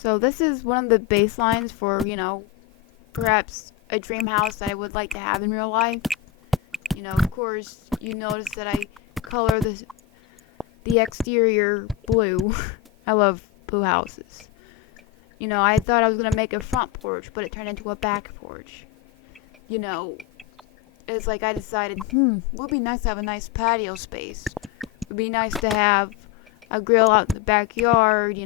So this is one of the baselines for, perhaps a dream house that I would like to have in real life. Of course, you notice that I color the exterior blue. I love blue houses. I thought I was going to make a front porch, but it turned into a back porch. You know, it's like I decided, would be nice to have a nice patio space. Would be nice to have a grill out in the backyard,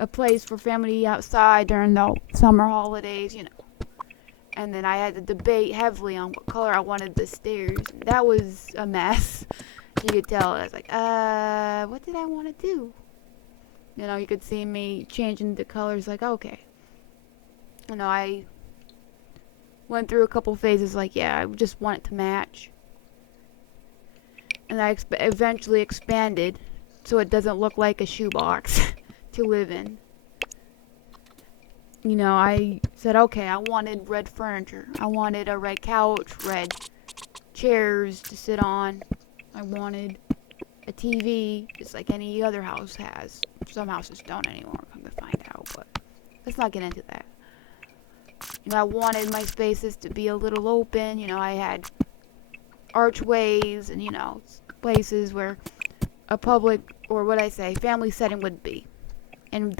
a place for family outside during the summer holidays. And then I had to debate heavily on what color I wanted the stairs. That was a mess. You could tell. I was like, what did I want to do? You could see me changing the colors, like, okay. I went through a couple phases, like, yeah, I just want it to match. And I eventually expanded so it doesn't look like a shoebox to live in. I said, okay, I wanted red furniture. I wanted a red couch, red chairs to sit on. I wanted a TV, just like any other house has. Some houses don't anymore, come to find out, but let's not get into that. I wanted my spaces to be a little open. I had archways and, places where a public, or what I say, family setting would be. And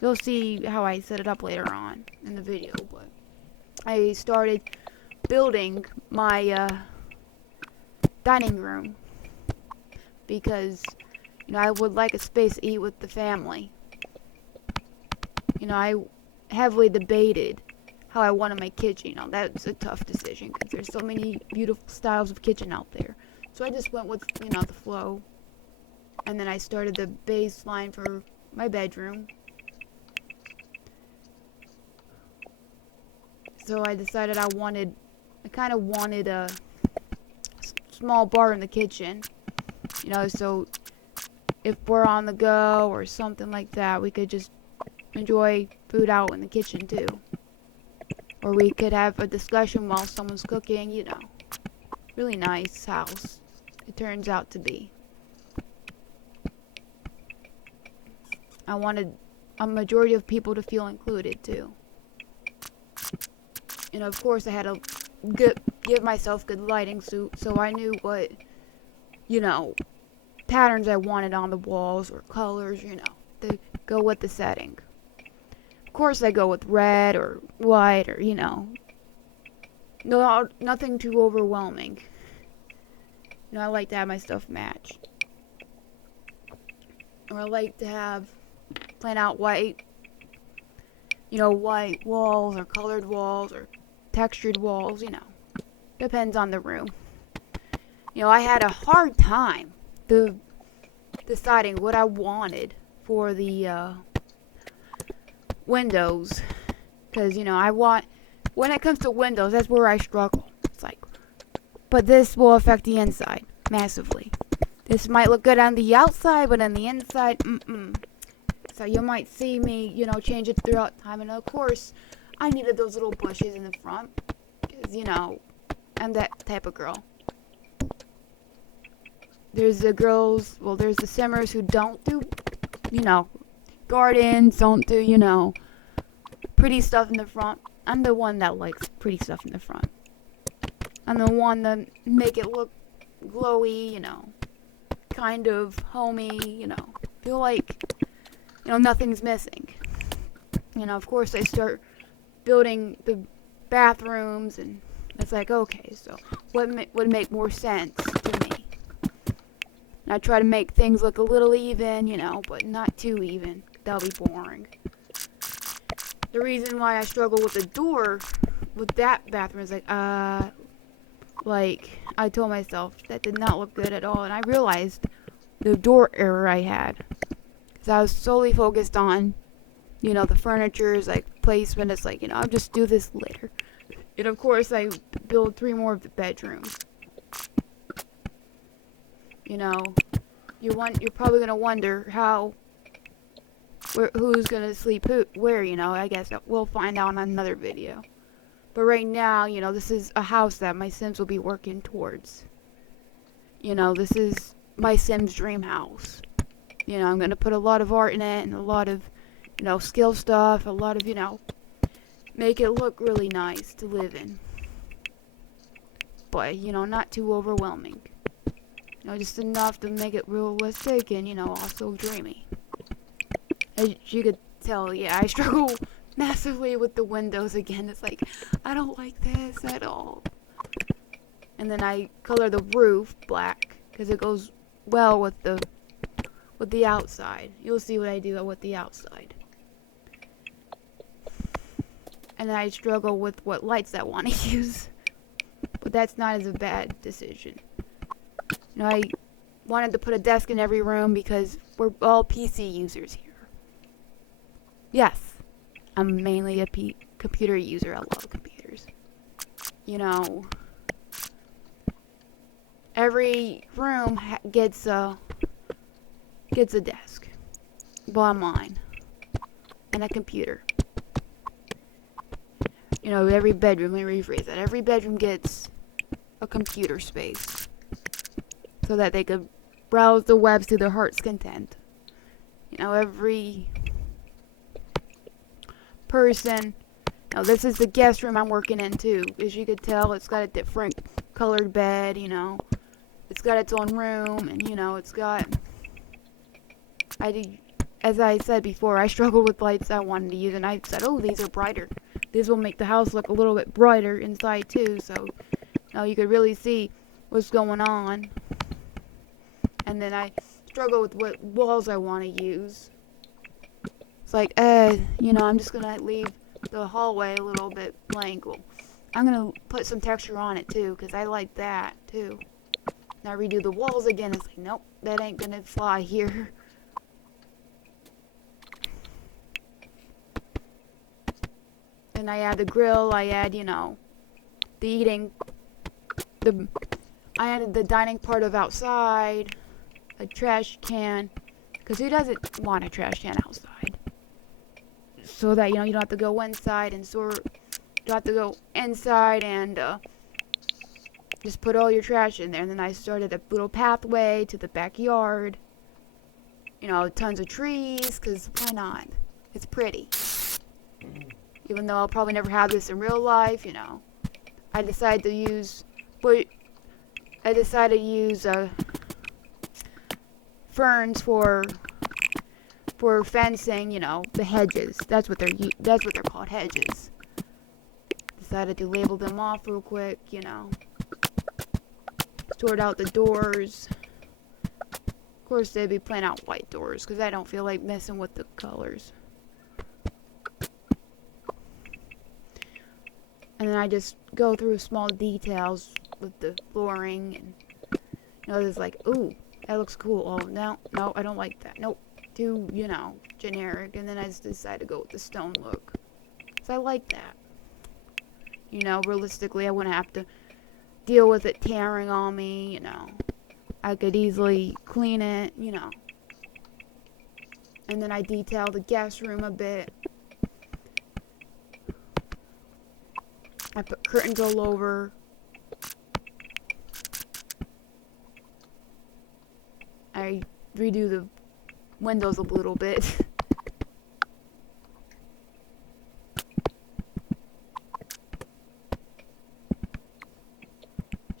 you'll see how I set it up later on in the video, but I started building my dining room because I would like a space to eat with the family. I heavily debated how I wanted my kitchen. That's a tough decision because there's so many beautiful styles of kitchen out there. So I just went with the flow, and then I started the baseline for my bedroom. So I decided I kind of wanted a small bar in the kitchen, so if we're on the go or something like that, we could just enjoy food out in the kitchen too. Or we could have a discussion while someone's cooking, Really nice house, it turns out to be. I wanted a majority of people to feel included too. Of course, I had to give myself good lighting so I knew what, patterns I wanted on the walls or colors, to go with the setting. Of course, I go with red or white or, no, nothing too overwhelming. I like to have my stuff matched. Or I like to have plain out white, white walls or colored walls or textured walls, depends on the room. I had a hard time deciding what I wanted for the windows, because when it comes to windows, that's where I struggle. It's like, but this will affect the inside massively. This might look good on the outside, but on the inside, So you might see me, change it throughout time. And of course, I needed those little bushes in the front. Because, I'm that type of girl. There's the simmers who don't do, gardens, don't do, pretty stuff in the front. I'm the one that likes pretty stuff in the front. I'm the one that make it look glowy, kind of homey, feel like, nothing's missing. Of course I start building the bathrooms, and it's like, okay, so what would make more sense to me? And I try to make things look a little even, but not too even. That'll be boring. The reason why I struggle with the door with that bathroom is like I told myself that did not look good at all, and I realized the door error I had. Because I was solely focused on, the furniture's placement. It's like, I'll just do this later. And of course, I build 3 more of the bedrooms. You're probably gonna wonder who's gonna sleep where. I guess we'll find out in another video. But right now, this is a house that my Sims will be working towards. This is my Sims dream house. I'm gonna put a lot of art in it and a lot of, skill stuff, a lot of, make it look really nice to live in. But, not too overwhelming. Just enough to make it realistic and, also dreamy. As you could tell, yeah, I struggle massively with the windows again. It's like, I don't like this at all. And then I color the roof black because it goes well with the outside. You'll see what I do with the outside. And then I struggle with what lights I want to use. But that's not as a bad decision. I wanted to put a desk in every room because we're all PC users here. Yes, I'm mainly a computer user. I love computers. Every room gets a desk. Bottom line. And a computer. Every bedroom, let me rephrase that. Every bedroom gets a computer space. So that they could browse the webs to their heart's content. Every person. Now, this is the guest room I'm working in too. As you could tell, it's got a different colored bed, It's got its own room, and, it's got... As I said before, I struggled with lights I wanted to use, and I said, oh, these are brighter. This will make the house look a little bit brighter inside too, so now you could really see what's going on. And then I struggle with what walls I want to use. It's like, I'm just going to leave the hallway a little bit blank. Well, I'm going to put some texture on it too, because I like that too. Now redo the walls again. It's like, nope, that ain't going to fly here. And I add the grill, I add, I added the dining part of outside. A trash can, because who doesn't want a trash can outside? So that, you don't have to go inside and sort, you don't have to go inside and just put all your trash in there. And then I started a little pathway to the backyard. Tons of trees, because why not? It's pretty. Even though I'll probably never have this in real life, I decided to use, ferns for fencing, the hedges. That's what they're called, hedges. Decided to label them off real quick, Sort out the doors. Of course, they'd be plain out white doors because I don't feel like messing with the colors. And then I just go through small details with the flooring and it's like, ooh, that looks cool. Oh, no, I don't like that. Nope. Too, generic. And then I just decided to go with the stone look. So I like that. Realistically, I wouldn't have to deal with it tearing on me, I could easily clean it, And then I detail the guest room a bit. I put curtains all over. I redo the windows a little bit.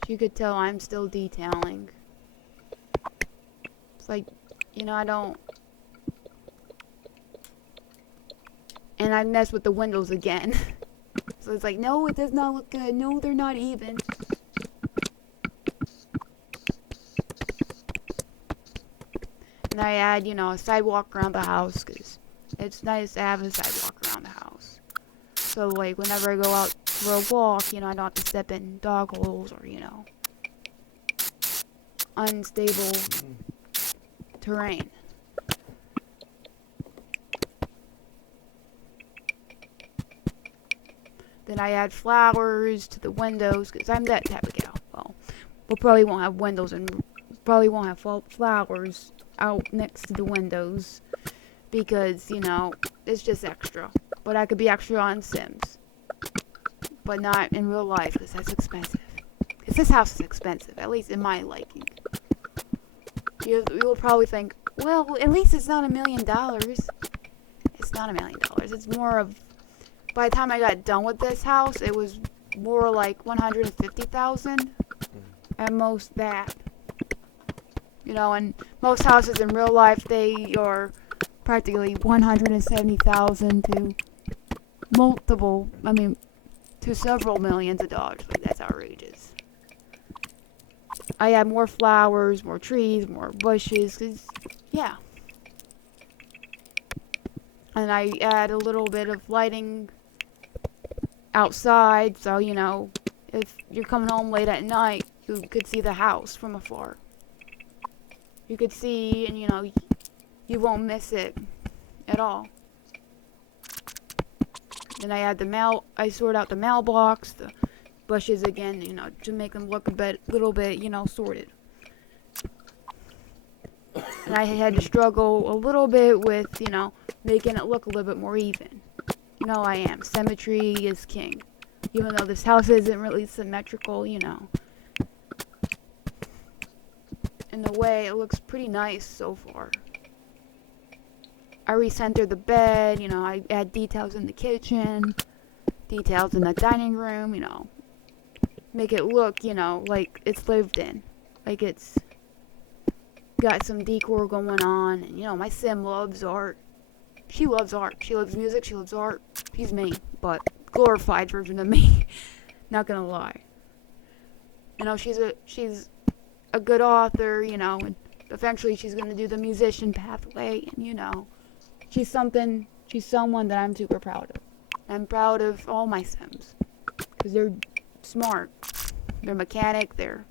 You could tell I'm still detailing. It's like, I don't... And I messed with the windows again. So it's like, no, it does not look good. No, they're not even. And I add, a sidewalk around the house, because it's nice to have a sidewalk around the house. So, like, whenever I go out for a walk, I don't have to step in dog holes or, unstable terrain. Then I add flowers to the windows, because I'm that type of gal. Well, we probably won't have windows and probably won't have flowers out next to the windows, because, it's just extra. But I could be extra on Sims. But not in real life, because that's expensive. Because this house is expensive, at least in my liking. You will probably think, Well, at least it's not $1 million. It's not $1 million. It's more of, by the time I got done with this house, it was more like 150,000 at most that. And most houses in real life, they are practically 170,000 to multiple, to several millions of dollars. Like, that's outrageous. I add more flowers, more trees, more bushes, 'cause, yeah. And I add a little bit of lighting outside, so, if you're coming home late at night, you could see the house from afar. You could see, and, you won't miss it at all. Then I sort out the mailbox, the bushes again, to make them look little bit, sorted. And I had to struggle a little bit with, making it look a little bit more even. I am. Symmetry is king. Even though this house isn't really symmetrical, in a way, it looks pretty nice so far. I recentered the bed, I add details in the kitchen, details in the dining room, make it look, like it's lived in. Like it's got some decor going on, and, my sim loves art. She loves art. She loves music. She loves art. She's me, but glorified version of me. Not gonna lie. She's a good author, and eventually she's gonna do the musician pathway, and she's someone that I'm super proud of. I'm proud of all my sims, because they're smart. They're mechanic. They're,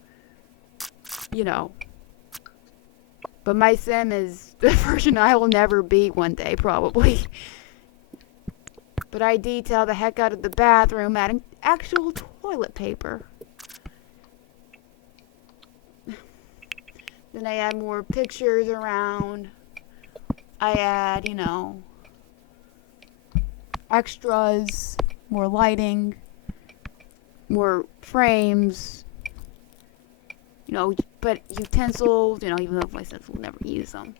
But my sim is the version I will never be one day, probably. But I detail the heck out of the bathroom, adding actual toilet paper. Then I add more pictures around. I add, extras, more lighting, more frames, but utensils, even though my sons will never use them.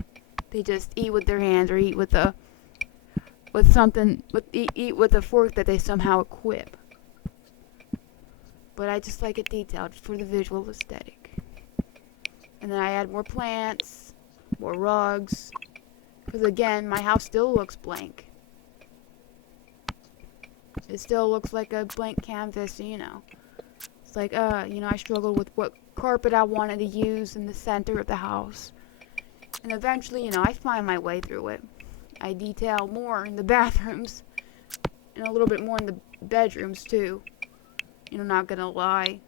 They just eat with their hands or eat with a fork that they somehow equip. But I just like it detailed for the visual aesthetic. And then I add more plants, more rugs, because again, my house still looks blank. It still looks like a blank canvas, It's like, I struggled with what carpet I wanted to use in the center of the house. And eventually, I find my way through it. I detail more in the bathrooms and a little bit more in the bedrooms too. Not gonna lie.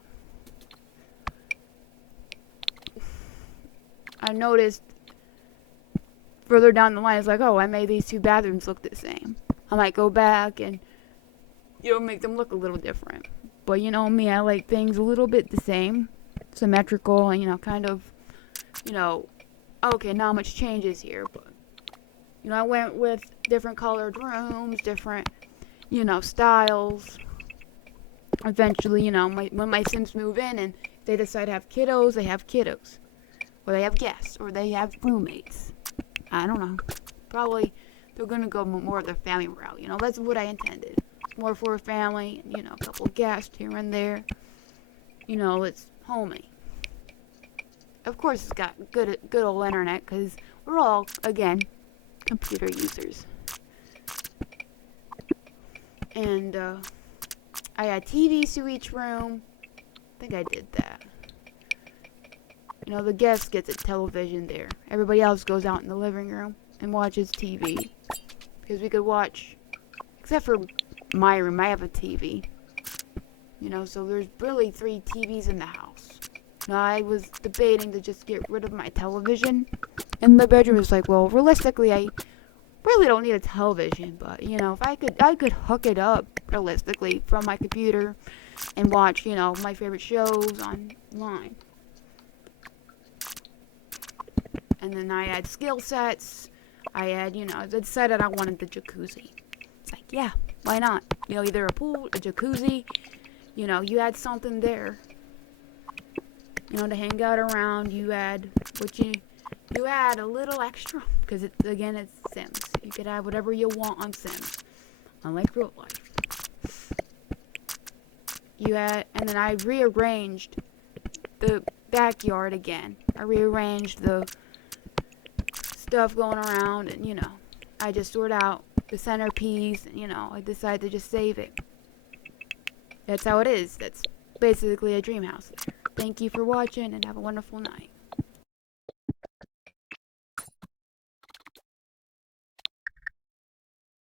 I noticed further down the line, it's like, oh, I made these two bathrooms look the same. I might go back and, make them look a little different. But me, I like things a little bit the same, symmetrical, and, kind of, okay, not much changes here, but, I went with different colored rooms, different, styles. Eventually, when my Sims move in and they decide to have kiddos, they have kiddos. Or they have guests, or they have roommates. I don't know. Probably they're going to go more of the family route. That's what I intended. More for a family, and, a couple guests here and there. It's homey. Of course, it's got good old internet, because we're all, again, computer users. And, I had TVs to each room. I think I did that. The guest gets a television there. Everybody else goes out in the living room and watches TV. Because we could watch, except for my room, I have a TV. So there's really 3 TVs in the house. Now, I was debating to just get rid of my television in the bedroom. It's like, well, realistically, I really don't need a television. But, if I could hook it up realistically from my computer and watch, my favorite shows online. And then I add skill sets. I decided I wanted the jacuzzi. It's like, yeah, why not? Either a pool, a jacuzzi, you add something there. To hang out around, you add you add a little extra, because again, it's Sims. You could add whatever you want on Sims, unlike real life. And then I rearranged the backyard again. I rearranged the stuff going around, and I just sort out the centerpiece, and I decided to just save it. That's how it is. That's basically a dream house. Thank you for watching, and have a wonderful night.